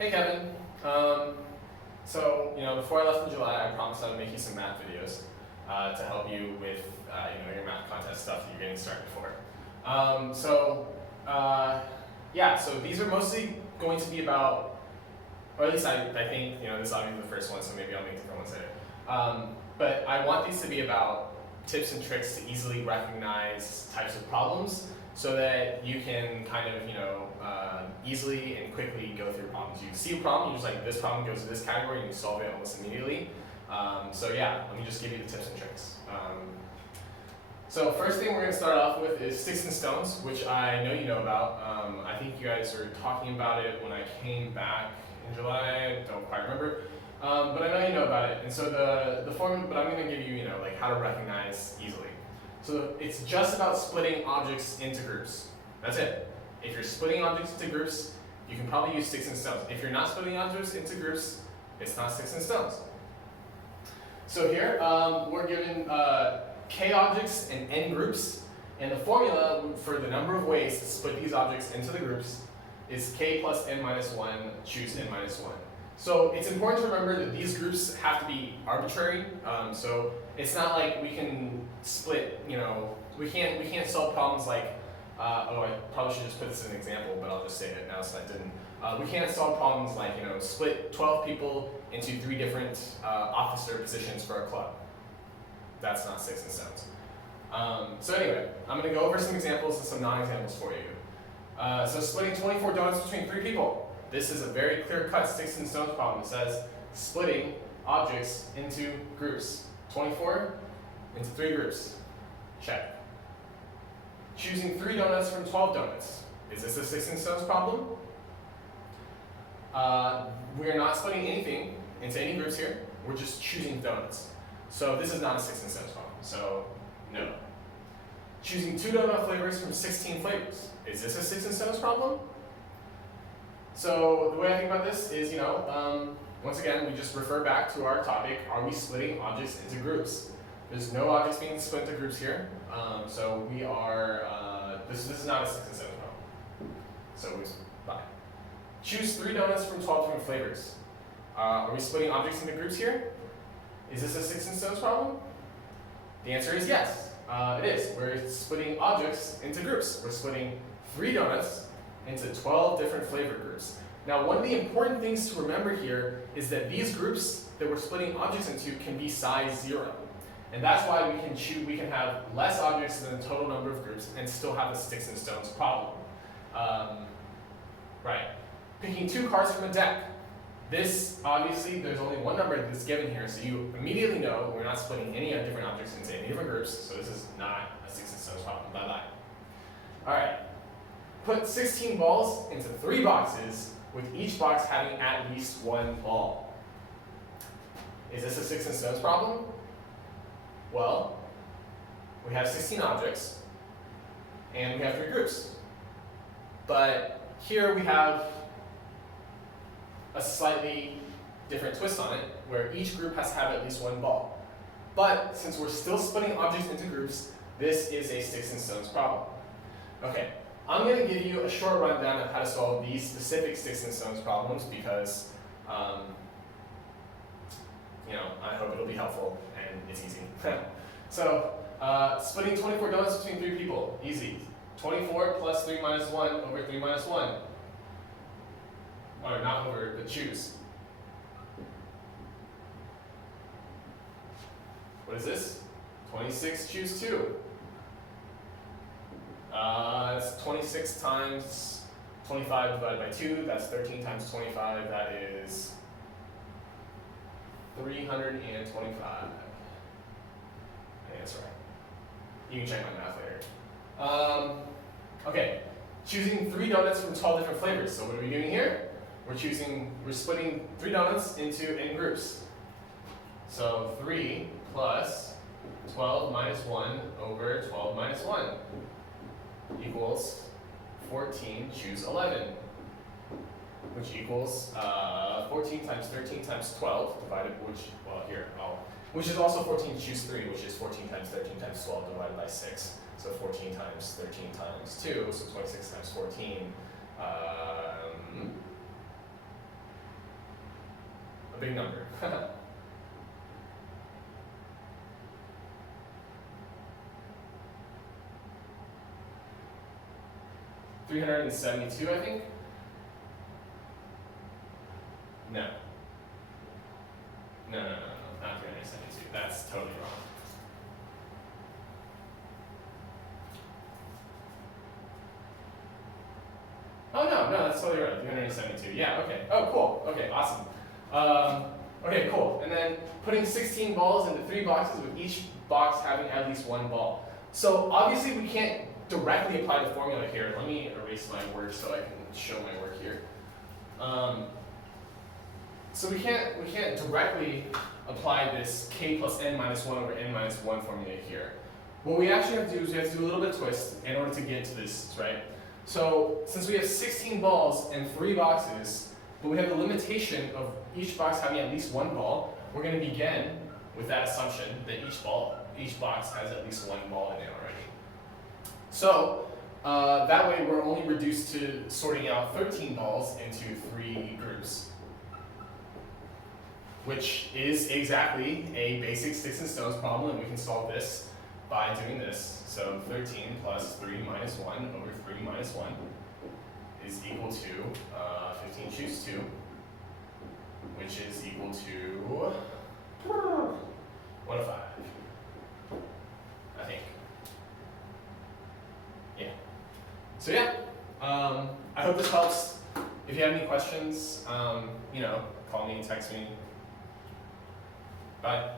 Hey Kevin. Before I left in July, I promised I would make you some math videos to help you with your math contest stuff that you're getting started for. So these are mostly going to be about, or at least I think this ought to be the first one, so maybe I'll make different ones later. But I want these to be about tips and tricks to easily recognize types of problems, so that you can kind of, easily and quickly go through problems. You see a problem, you're just like, this problem goes to this category, and you solve it almost immediately. Let me just give you the tips and tricks. So first thing we're going to start off with is sticks and stones, which I know you know about. I think you guys were talking about it when I came back in July. I don't quite remember. But I know you know about it. And so the formula, but I'm going to give you, like how to recognize easily. So it's just about splitting objects into groups. That's it. If you're splitting objects into groups, you can probably use sticks and stones. If you're not splitting objects into groups, it's not sticks and stones. So here, we're given k objects and n groups, and the formula for the number of ways to split these objects into the groups is k plus n minus 1, choose n minus 1. So it's important to remember that these groups have to be arbitrary. So it's not like we can split, we can't solve problems like, I probably should just put this as an example, but I'll just say it now since I didn't. We can't solve problems like, split 12 people into 3 different officer positions for a club. That's not sticks and stones. So anyway, I'm going to go over some examples and some non-examples for you. So splitting 24 donuts between 3 people. This is a very clear-cut sticks and stones problem. It says splitting objects into groups. 24 into 3 groups. Check. Choosing 3 donuts from 12 donuts. Is this a sticks and stones problem? We're not splitting anything into any groups here. We're just choosing donuts. So this is not a sticks and stones problem. So no. Choosing 2 donut flavors from 16 flavors. Is this a sticks and stones problem? So the way I think about this is, once again, we just refer back to our topic, are we splitting objects into groups? There's no objects being split into groups here, so we are, this is not a sticks and stones problem. So bye. Choose 3 donuts from 12 different flavors. Are we splitting objects into groups here? Is this a sticks and stones problem? The answer is yes, it is. We're splitting objects into groups. We're splitting 3 donuts into 12 different flavor groups. Now, one of the important things to remember here is that these groups that we're splitting objects into can be size 0. And that's why we can have less objects than the total number of groups and still have the sticks and stones problem. Right. Picking 2 cards from a deck. This, obviously, there's only one number that's given here, so you immediately know we're not splitting any different objects into any different groups, so this is not a sticks and stones problem. Bye-bye. All right. Put 16 balls into 3 boxes, with each box having at least 1 ball. Is this a sticks and stones problem? Well, we have 16 objects, and we have 3 groups. But here we have a slightly different twist on it, where each group has to have at least 1 ball. But since we're still splitting objects into groups, this is a sticks and stones problem. Okay. I'm going to give you a short rundown of how to solve these specific sticks and stones problems because, I hope it'll be helpful and it's easy. So, splitting 24 donuts between 3 people, easy. 24 plus 3 minus 1 over 3 minus 1. Or not over, but choose. What is this? 26 choose 2. That's 26 times 25 divided by 2. That's 13 times 25. That is 325. That's right. You can check my math later. Okay, choosing 3 donuts from 12 different flavors. So what are we doing here? We're splitting 3 donuts into n groups. So 3 plus 12 minus 1 over 12 minus 1. Equals 14, choose 11, which equals 14 times 13 times 12 divided, which is also 14, choose 3, which is 14 times 13 times 12 divided by 6. So 14 times 13 times 2, so 26 times 14. big number. 372, I think? No. No, not 372. That's totally wrong. Oh, no, that's totally right. 372. Yeah, okay. Oh, cool. Okay, awesome. Okay, cool. And then putting 16 balls into 3 boxes with each box having at least 1 ball. So obviously we can't directly apply the formula here. Let me erase my work so I can show my work here. So we can't directly apply this k plus n minus 1 over n minus 1 formula here. What we actually have to do is we have to do a little bit of twist in order to get to this, right? So since we have 16 balls and 3 boxes, but we have the limitation of each box having at least 1 ball, we're going to begin with that assumption that each box has at least 1 ball in it already. So that way we're only reduced to sorting out 13 balls into 3 groups, which is exactly a basic sticks and stones problem, and we can solve this by doing this. So 13 plus 3 minus 1 over 3 minus 1 is equal to 15 choose 2, which is equal to 105, I think. Yeah. So yeah, I hope this helps. If you have any questions, call me, text me. Bye.